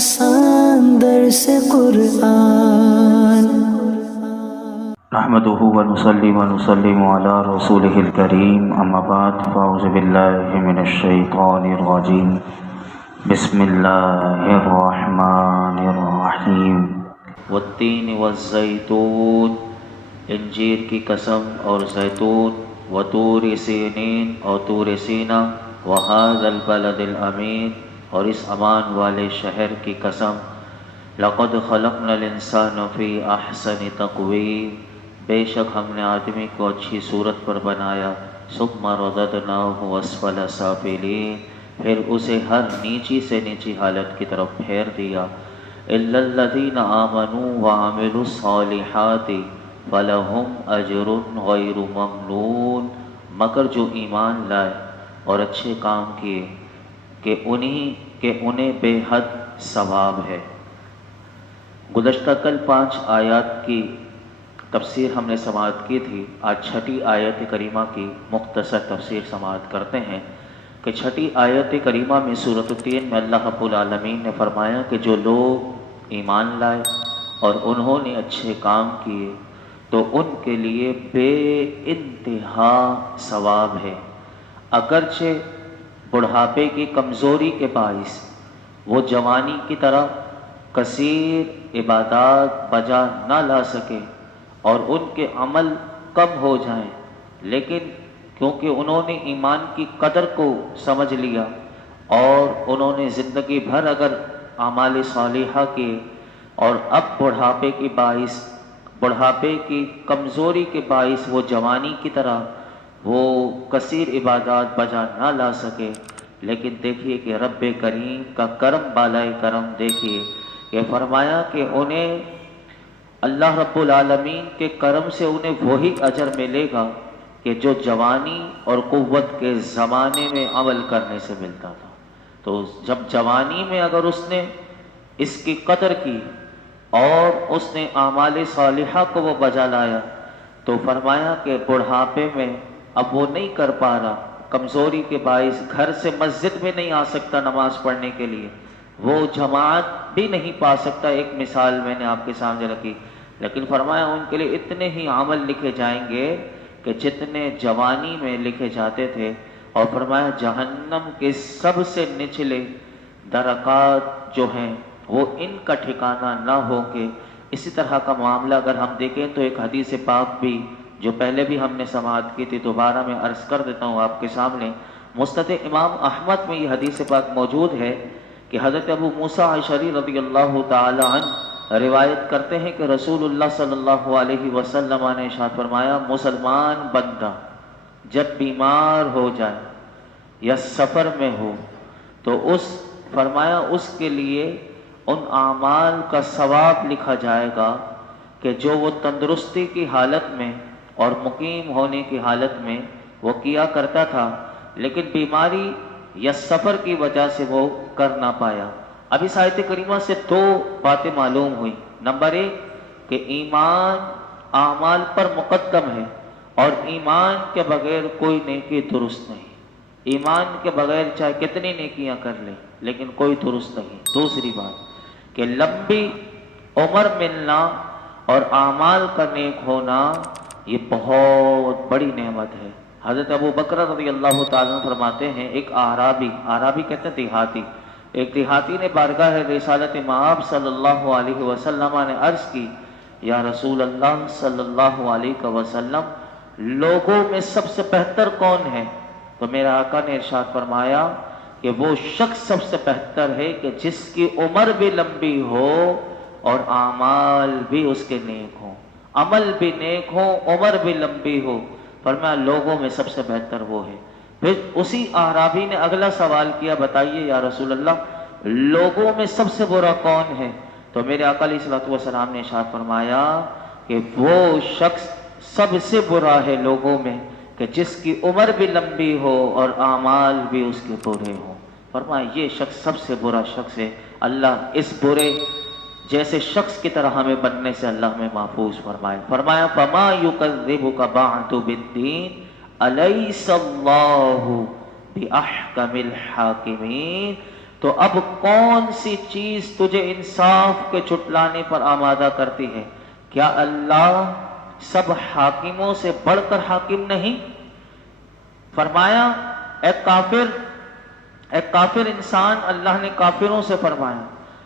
آسان درس قرآن نحمده ونصلي ونسلم على رسوله الكريم اما بعد فاعوذ بالله من الشيطان الرجيم بسم الله الرحمن الرحیم والتین والزیتون، انجیر کی قسم اور زیتون، وطور سینین اور طور سینا، وہذا البلد الامین، اور اس امان والے شہر کی قسم، لقد خلقنا الانسان فی احسن تقویم، بے شک ہم نے آدمی کو اچھی صورت پر بنایا، ثم رددناہ اسفل سافلین، پھر اسے ہر نیچی سے نیچی حالت کی طرف پھیر دیا، الا الذین آمنوا وعملوا الصالحات فلہم اجر غیر ممنون، مگر جو ایمان لائے اور اچھے کام کیے کہ انہیں بے حد ثواب ہے۔ گزشتہ کل 5 آیات کی تفسیر ہم نے سماعت کی تھی۔ آج 6ٹھی آیت کریمہ کی مختصر تفسیر سماعت کرتے ہیں کہ 6ٹھی آیت کریمہ میں سورۃ التین میں اللہ رب العالمین نے فرمایا کہ جو لوگ ایمان لائے اور انہوں نے اچھے کام کیے تو ان کے لیے بے انتہا ثواب ہے، اگرچہ بڑھاپے کی کمزوری کے باعث وہ جوانی کی طرح کثیر عبادات بجا نہ لا سکے اور ان کے عمل کم ہو جائیں، لیکن کیونکہ انہوں نے ایمان کی قدر کو سمجھ لیا اور انہوں نے زندگی بھر اگر اعمال صالحہ کیے اور اب بڑھاپے کی کمزوری کے باعث وہ جوانی کی طرح وہ کثیر عبادات بجا نہ لا سکے، لیکن دیکھیے کہ رب کریم کا کرم بالائے کرم دیکھیے کہ فرمایا کہ انہیں اللہ رب العالمین کے کرم سے انہیں وہی اجر ملے گا کہ جو جوانی اور قوت کے زمانے میں عمل کرنے سے ملتا تھا۔ تو جب جوانی میں اگر اس نے اس کی قدر کی اور اس نے اعمال صالحہ کو وہ بجا لایا تو فرمایا کہ بڑھاپے میں اب وہ نہیں کر پا رہا، کمزوری کے باعث گھر سے مسجد میں نہیں آ سکتا نماز پڑھنے کے لیے، وہ جماعت بھی نہیں پا سکتا۔ ایک مثال میں نے آپ کے سامنے رکھی، لیکن فرمایا ان کے لیے اتنے ہی عمل لکھے جائیں گے کہ جتنے جوانی میں لکھے جاتے تھے، اور فرمایا جہنم کے سب سے نچلے درکات جو ہیں وہ ان کا ٹھکانہ نہ ہو کے۔ اسی طرح کا معاملہ اگر ہم دیکھیں تو ایک حدیث پاک بھی جو پہلے بھی ہم نے سماعت کی تھی، دوبارہ میں عرض کر دیتا ہوں آپ کے سامنے۔ مسند امام احمد میں یہ حدیث پاک موجود ہے کہ حضرت ابو موسیٰ اشعری رضی اللہ تعالی عنہ روایت کرتے ہیں کہ رسول اللہ صلی اللہ علیہ وسلم نے ارشاد فرمایا، مسلمان بندہ جب بیمار ہو جائے یا سفر میں ہو تو فرمایا اس کے لیے ان اعمال کا ثواب لکھا جائے گا کہ جو وہ تندرستی کی حالت میں اور مقیم ہونے کی حالت میں وہ کیا کرتا تھا، لیکن بیماری یا سفر کی وجہ سے وہ کر نہ پایا۔ اب اس آیت کریمہ سے 2 باتیں معلوم ہوئی۔ نمبر 1 کہ ایمان اعمال پر مقدم ہے اور ایمان کے بغیر کوئی نیکی درست نہیں، ایمان کے بغیر چاہے کتنی نیکیاں کر لے لیکن کوئی درست نہیں۔ دوسری بات کہ لمبی عمر ملنا اور اعمال کا نیک ہونا یہ بہت بڑی نعمت ہے۔ حضرت ابو بکر رضی اللہ تعالیٰ عنہ فرماتے ہیں، ایک عرابی کہتے ہیں دیہاتی، ایک دیہاتی نے بارگاہ رسالت مآب صلی اللہ علیہ وسلم نے عرض کی، یا رسول اللہ صلی اللہ علیہ وسلم، لوگوں میں سب سے بہتر کون ہے؟ تو میرا آقا نے ارشاد فرمایا کہ وہ شخص سب سے بہتر ہے کہ جس کی عمر بھی لمبی ہو اور اعمال بھی اس کے نیک ہوں، عمل بھی نیک ہو، عمر بھی لمبی ہو۔ فرمایا لوگوں میں سب سے بہتر وہ ہے۔ پھر اسی اعرابی نے اگلا سوال کیا، بتائیے یا رسول اللہ لوگوں میں سب سے برا کون ہے؟ تو میرے آقا علیہ الصلوۃ والسلام نے ارشاد فرمایا کہ وہ شخص سب سے برا ہے لوگوں میں کہ جس کی عمر بھی لمبی ہو اور اعمال بھی اس کے برے ہوں۔ فرمایا یہ شخص سب سے برا شخص ہے۔ اللہ اس برے جیسے شخص کی طرح ہمیں بننے سے اللہ ہمیں محفوظ فرمائے۔ فرمایا فما یکذبک بعد بالدین الیس اللہ باحکم الحاکمین، تو اب کون سی چیز تجھے انصاف کے جھٹلانے پر آمادہ کرتی ہے؟ کیا اللہ سب حاکموں سے بڑھ کر حاکم نہیں؟ فرمایا اے کافر انسان، اللہ نے کافروں سے فرمایا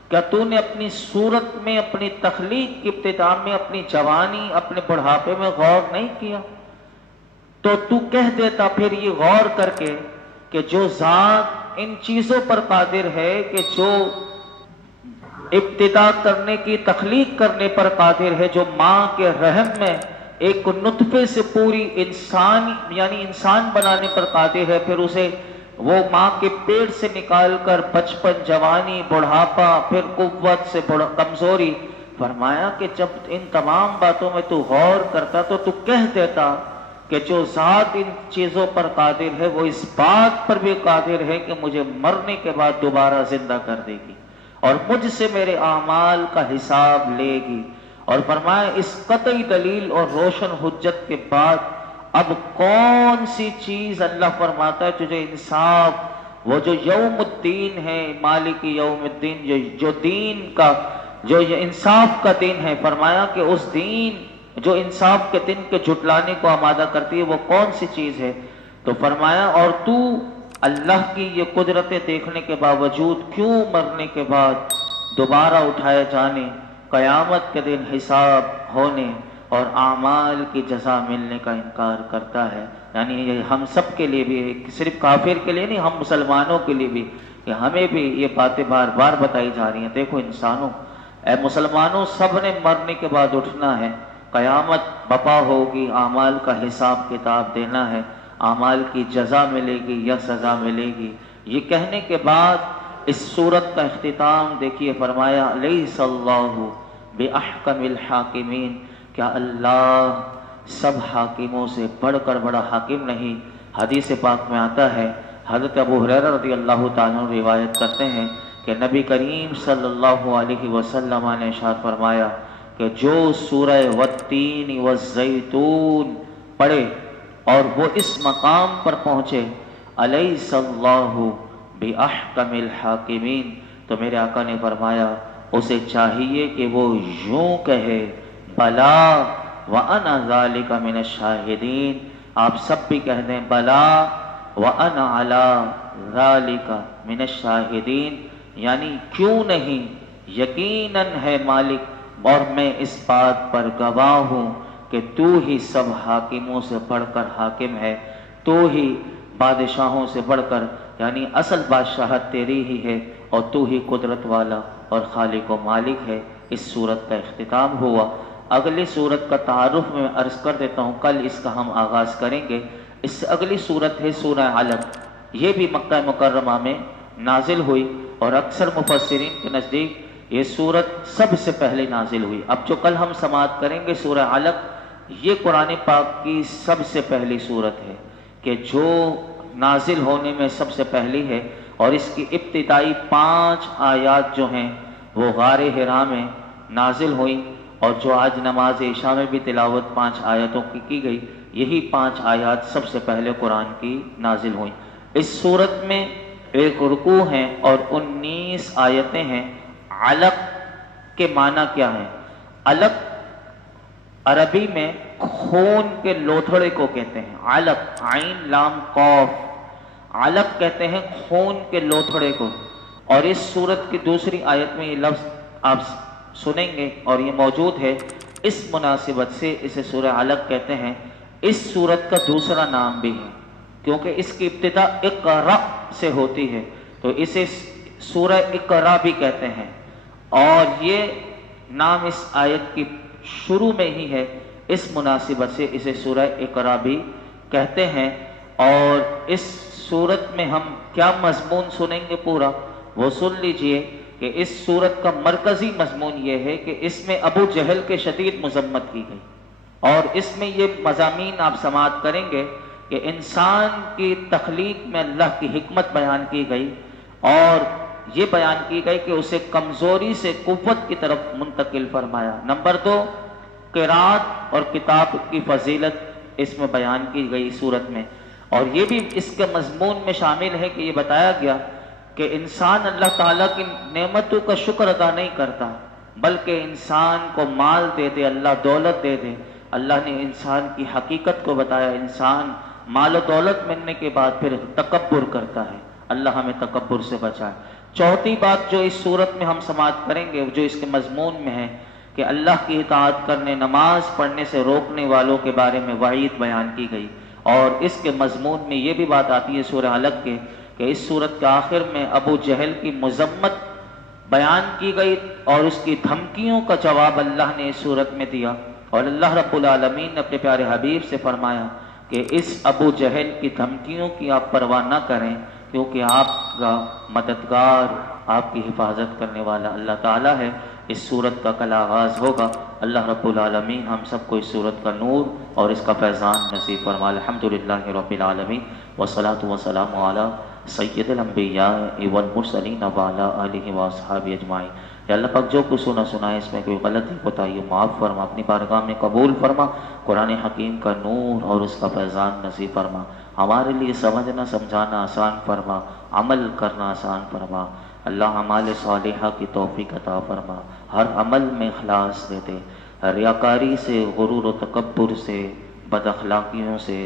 کیا تو نے اپنی صورت میں، اپنی تخلیق کی ابتدا میں، اپنی جوانی، اپنے بڑھاپے میں غور نہیں کیا؟ تو تو کہہ دیتا پھر یہ غور کر کے کہ جو ذات ان چیزوں پر قادر ہے، کہ جو ابتدا کرنے کی، تخلیق کرنے پر قادر ہے، جو ماں کے رحم میں ایک نطفے سے پوری انسان یعنی انسان بنانے پر قادر ہے، پھر اسے وہ ماں کے پیٹ سے نکال کر بچپن، جوانی، بڑھاپا، پھر قوت سے کمزوری، فرمایا کہ جب ان تمام باتوں میں تو غور کرتا تو تو کہہ دیتا کہ جو ذات ان چیزوں پر قادر ہے وہ اس بات پر بھی قادر ہے کہ مجھے مرنے کے بعد دوبارہ زندہ کر دے گی اور مجھ سے میرے اعمال کا حساب لے گی۔ اور فرمایا اس قطعی دلیل اور روشن حجت کے بعد اب کون سی چیز اللہ فرماتا ہے تجھے انصاف، وہ جو یوم الدین ہے، مالک یوم الدین، جو دین کا، جو یہ انصاف کا دن ہے، فرمایا کہ اس دین جو انصاف کے دن کے جھٹلانے کو آمادہ کرتی ہے وہ کون سی چیز ہے؟ تو فرمایا اور تو اللہ کی یہ قدرتیں دیکھنے کے باوجود کیوں مرنے کے بعد دوبارہ اٹھائے جانے، قیامت کے دن حساب ہونے اور اعمال کی جزا ملنے کا انکار کرتا ہے؟ یعنی یہ ہم سب کے لیے بھی، صرف کافر کے لیے نہیں، ہم مسلمانوں کے لیے بھی، کہ ہمیں بھی یہ باتیں بار بار بتائی جا رہی ہیں۔ دیکھو انسانوں، اے مسلمانوں، سب نے مرنے کے بعد اٹھنا ہے، قیامت بپا ہوگی، اعمال کا حساب کتاب دینا ہے، اعمال کی جزا ملے گی یا سزا ملے گی۔ یہ کہنے کے بعد اس سورت کا اختتام دیکھیے، فرمایا لیس اللہ بأحکم الحاکمین، کیا اللہ سب حاکموں سے بڑھ کر بڑا حاکم نہیں؟ حدیث پاک میں آتا ہے، حضرت ابو ہریرہ رضی اللہ تعالیٰ عنہ روایت کرتے ہیں کہ نبی کریم صلی اللہ علیہ وسلم نے ارشاد فرمایا کہ جو سورہ والتین والزیتون پڑھے اور وہ اس مقام پر پہنچے الیس اللہ بأحکم الحاکمین، تو میرے آقا نے فرمایا اسے چاہیے کہ وہ یوں کہے بلا وَأَنَا ذَلِكَ مِنَ الشَّاهِدِينَ، آپ سب بھی کہہ دیں بلا وَأَنَا عَلَى ذَلِكَ مِنَ الشَّاهِدِينَ، یعنی کیوں نہیں، یقیناً ہے مالک اور میں اس بات پر گواہ ہوں کہ تو ہی سب حاکموں سے بڑھ کر حاکم ہے، تو ہی بادشاہوں سے بڑھ کر، یعنی اصل بادشاہت تیری ہی ہے اور تو ہی قدرت والا اور خالق و مالک ہے۔ اس صورت کا اختتام ہوا۔ اگلی صورت کا تعارف میں عرض کر دیتا ہوں، کل اس کا ہم آغاز کریں گے۔ اس سے اگلی صورت ہے سورہ علق، یہ بھی مکہ مکرمہ میں نازل ہوئی اور اکثر مفسرین کے نزدیک یہ صورت سب سے پہلے نازل ہوئی۔ اب جو کل ہم سماعت کریں گے سورہ علق، یہ قرآن پاک کی سب سے پہلی صورت ہے کہ جو نازل ہونے میں سب سے پہلی ہے، اور اس کی ابتدائی 5 آیات جو ہیں وہ غار حرا میں نازل ہوئی، اور جو آج نماز عشاء میں بھی تلاوت 5 آیاتوں کی گئی، یہی 5 آیات سب سے پہلے قرآن کی نازل ہوئی۔ اس صورت میں ایک رکوع ہیں اور 19 آیتیں ہیں۔ علق کے معنی کیا ہیں؟ علق عربی میں خون کے لوتھڑے کو کہتے ہیں، علق عین لام قاف، علق کہتے ہیں خون کے لوتھڑے کو۔ اور اس صورت کی دوسری آیت میں یہ لفظ آپ سنیں گے اور یہ موجود ہے، اس مناسبت سے اسے سورہ علق کہتے ہیں۔ اس صورت کا دوسرا نام بھی ہے کیونکہ اس کی ابتدا اقرا سے ہوتی ہے، تو اسے سورہ اقرا بھی کہتے ہیں، اور یہ نام اس آیت کی شروع میں ہی ہے، اس مناسبت سے اسے سورہ اقرا بھی کہتے ہیں۔ اور اس سورت میں ہم کیا مضمون سنیں گے پورا، وہ سن لیجئے کہ اس سورت کا مرکزی مضمون یہ ہے کہ اس میں ابو جہل کے شدید مذمت کی گئی، اور اس میں یہ مضامین آپ سماعت کریں گے کہ انسان کی تخلیق میں اللہ کی حکمت بیان کی گئی، اور یہ بیان کی گئی کہ اسے کمزوری سے قوت کی طرف منتقل فرمایا۔ نمبر 2، قرات اور کتاب کی فضیلت اس میں بیان کی گئی سورت میں، اور یہ بھی اس کے مضمون میں شامل ہے کہ یہ بتایا گیا کہ انسان اللہ تعالیٰ کی نعمتوں کا شکر ادا نہیں کرتا، بلکہ انسان کو مال دے دے، اللہ دولت دے دے، اللہ نے انسان کی حقیقت کو بتایا، انسان مال و دولت ملنے کے بعد پھر تکبر کرتا ہے، اللہ ہمیں تکبر سے بچائے۔ چوتھی بات جو اس صورت میں ہم سماعت کریں گے، جو اس کے مضمون میں ہے کہ اللہ کی اطاعت کرنے، نماز پڑھنے سے روکنے والوں کے بارے میں وعید بیان کی گئی، اور اس کے مضمون میں یہ بھی بات آتی ہے سورہ علق کے کہ اس صورت کے آخر میں ابو جہل کی مذمت بیان کی گئی اور اس کی دھمکیوں کا جواب اللہ نے اس صورت میں دیا، اور اللہ رب العالمین نے اپنے پیارے حبیب سے فرمایا کہ اس ابو جہل کی دھمکیوں کی آپ پرواہ نہ کریں، کیونکہ آپ کا مددگار، آپ کی حفاظت کرنے والا اللہ تعالیٰ ہے۔ اس صورت کا کل آغاز ہوگا۔ اللہ رب العالمین ہم سب کو اس صورت کا نور اور اس کا فیضان نصیب فرما۔ الحمدللہ رب العالمین والصلاة والسلام علی سید الانبیاء والمرسلین وعلی آلہ واصحابہ اجمعین۔ یا اللہ پاک جو کچھ سنا ہے اس میں کوئی غلطی کوتاہی معاف فرما، اپنی بارگاہ میں قبول فرما، قرآن حکیم کا نور اور اس کا فیضان نصیب فرما، ہمارے لیے سمجھنا سمجھانا آسان فرما، عمل کرنا آسان فرما۔ اللہ اعمال صالحہ کی توفیق عطا فرما، ہر عمل میں اخلاص دے دے، ریاکاری سے، غرور و تکبر سے، بد اخلاقیوں سے،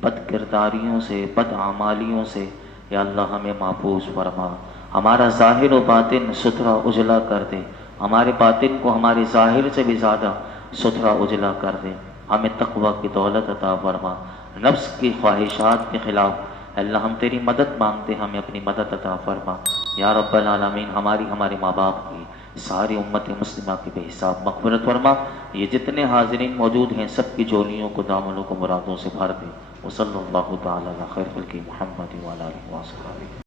بد کرداریوں سے، بد اعمالیوں سے یا اللہ ہمیں محفوظ فرما۔ ہمارا ظاہر و باطن ستھرا اجلا کر دے، ہمارے باطن کو ہمارے ظاہر سے بھی زیادہ ستھرا اجلا کر دے، ہمیں تقوی کی دولت عطا فرما، نفس کی خواہشات کے خلاف اللہ ہم تیری مدد مانگتے، ہمیں اپنی مدد عطا فرما۔ یا رب العالمین ہمارے ماں باپ کی، ساری امت مسلمہ کی بے حساب مغفرت فرما۔ یہ جتنے حاضرین موجود ہیں سب کی جولیوں کو، دامنوں کو مرادوں سے بھر دے۔ وصلی اللہ تعالی علی خیر خلق محمد وعلی آلہ وصحبہ۔